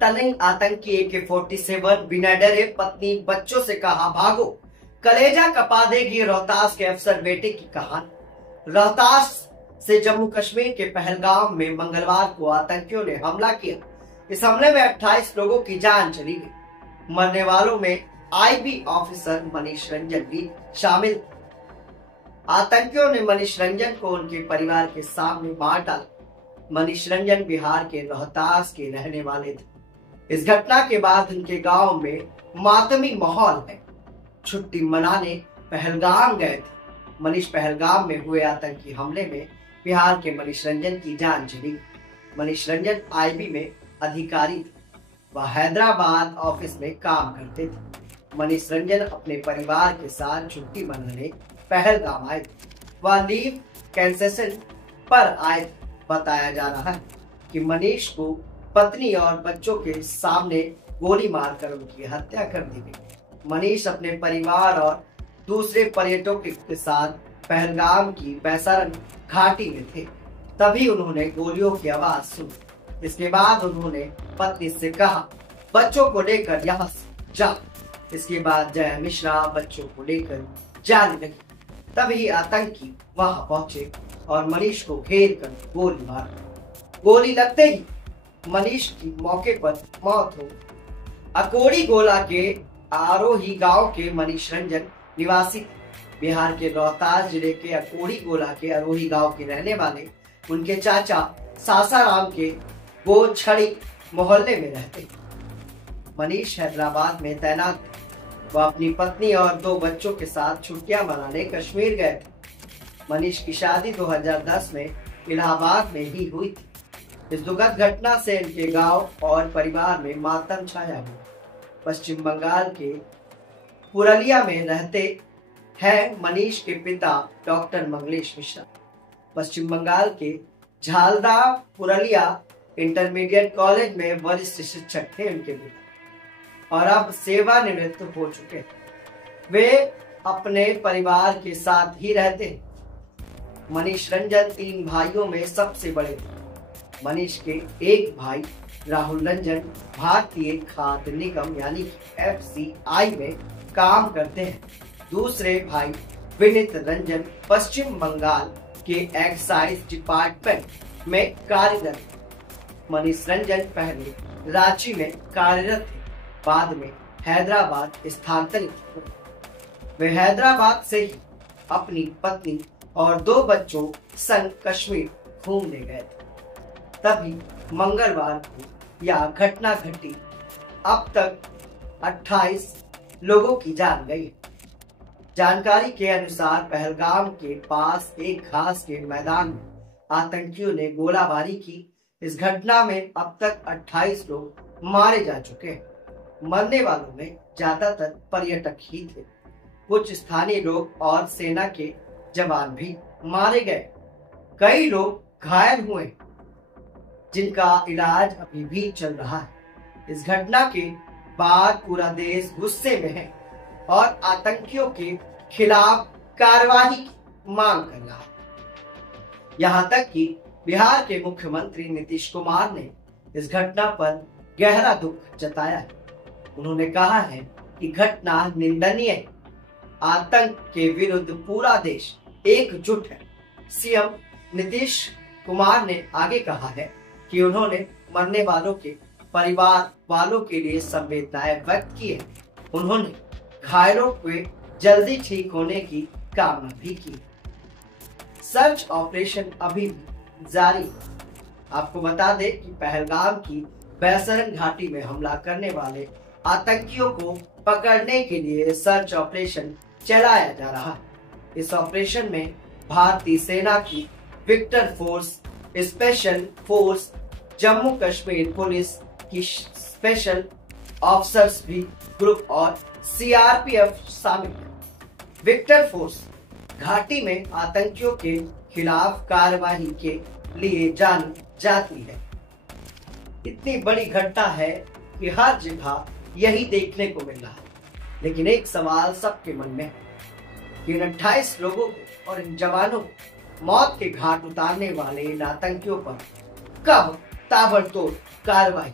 Tanning आतंकी AK-47 बिना डरे पत्नी बच्चों से कहा भागो, कलेजा कपा देगी रोहतास के अफसर बेटे की कहानी। रोहतास से जम्मू कश्मीर के पहलगाम में मंगलवार को आतंकियों ने हमला किया। इस हमले में 28 लोगों की जान चली गई। मरने वालों में IB ऑफिसर मनीष रंजन भी शामिल थे। आतंकियों ने मनीष रंजन को उनके परिवार के सामने मार डाला। मनीष रंजन बिहार के रोहतास के रहने वाले थे। इस घटना के बाद उनके गांव में मातमी माहौल है। छुट्टी मनाने पहलगाम गए थे। मनीष पहलगाम में हुए आतंकी हमले में बिहार के मनीष रंजन की जान चली। मनीष रंजन IB में अधिकारी थे। वह हैदराबाद ऑफिस में काम करते थे। मनीष रंजन अपने परिवार के साथ छुट्टी मनाने पहलगाम आए थे। वह लीव कैंसेशन पर आए थे। बताया जा रहा है कि मनीष को पत्नी और बच्चों के सामने गोली मारकर उनकी हत्या कर दी गई। मनीष अपने परिवार और दूसरे पर्यटकों के साथ पहलगाम की बैसारन घाटी में थे। तभी उन्होंने गोलियों की आवाज सुनी। इसके बाद उन्होंने पत्नी से कहा, बच्चों को लेकर यहाँ से जा। इसके बाद जया मिश्रा बच्चों को लेकर जाने लगी। तभी आतंकी वहां पहुंचे और मनीष को घेर कर गोली मार। गोली लगते ही मनीष की मौके पर मौत हो गई। अकोड़ी गोला के आरोही गांव के मनीष रंजन निवासी थे। बिहार के रोहतास जिले के अकोड़ी गोला के आरोही गांव के रहने वाले उनके चाचा सासाराम के गोछड़ी मोहल्ले में रहते। मनीष हैदराबाद में तैनात थे। वह अपनी पत्नी और 2 बच्चों के साथ छुट्टियां मनाने कश्मीर गए थे। मनीष की शादी 2010 में इलाहाबाद में ही हुई थी। इस दुखद घटना से उनके गांव और परिवार में मातम छाया हुआ। पश्चिम बंगाल के पुरुलिया में रहते हैं मनीष के पिता डॉक्टर मंगलेश मिश्रा। पश्चिम बंगाल के झालदा पुरुलिया इंटरमीडिएट कॉलेज में वरिष्ठ शिक्षक थे उनके पिता और अब सेवानिवृत्त हो चुके। वे अपने परिवार के साथ ही रहते हैं। मनीष रंजन 3 भाइयों में सबसे बड़े थे। मनीष के एक भाई राहुल रंजन भारतीय खाद्य निगम यानी FCI में काम करते हैं। दूसरे भाई विनीत रंजन पश्चिम बंगाल के एक्साइज डिपार्टमेंट में कार्यरत थे। मनीष रंजन पहले रांची में कार्यरत थे, बाद में हैदराबाद स्थानांतरित हुए। वे हैदराबाद से ही अपनी पत्नी और 2 बच्चों संग कश्मीर घूमने गए थे। तभी मंगलवार को यह घटना घटी। अब तक 28 लोगों की जान गई। जानकारी के अनुसार पहलगाम के पास एक घास के मैदान में आतंकियों ने गोलाबारी की। इस घटना में अब तक 28 लोग मारे जा चुके हैं। मरने वालों में ज्यादातर पर्यटक ही थे। कुछ स्थानीय लोग और सेना के जवान भी मारे गए। कई लोग घायल हुए जिनका इलाज अभी भी चल रहा है। इस घटना के बाद पूरा देश गुस्से में है और आतंकियों के खिलाफ कार्रवाई की मांग कर रहा है। यहाँ तक कि बिहार के मुख्यमंत्री नीतीश कुमार ने इस घटना पर गहरा दुख जताया है। उन्होंने कहा है कि घटना निंदनीय है। आतंक के विरुद्ध पूरा देश एकजुट है। CM नीतीश कुमार ने आगे कहा है कि उन्होंने मरने वालों के परिवार वालों के लिए संवेदनाएं व्यक्त की है। उन्होंने घायलों के जल्दी ठीक होने की कामना भी की। सर्च ऑपरेशन अभी भी जारी है। आपको बता दें कि पहलगाम की बैसरन घाटी में हमला करने वाले आतंकियों को पकड़ने के लिए सर्च ऑपरेशन चलाया जा रहा है। इस ऑपरेशन में भारतीय सेना की Victor force, special force, Jammu Kashmir police की स्पेशल ऑफिसर्स भी ग्रुप और CRPF शामिल है। विक्टर फोर्स घाटी में आतंकियों के खिलाफ कार्रवाई के लिए जानी जाती है। इतनी बड़ी घटना है कि हर जगह यही देखने को मिल रहा है। लेकिन एक सवाल सबके मन में है कि इन 28 लोगों को और इन जवानों को मौत के घाट उतारने वाले इन आतंकियों पर कब ताबड़तोड़ कार्रवाई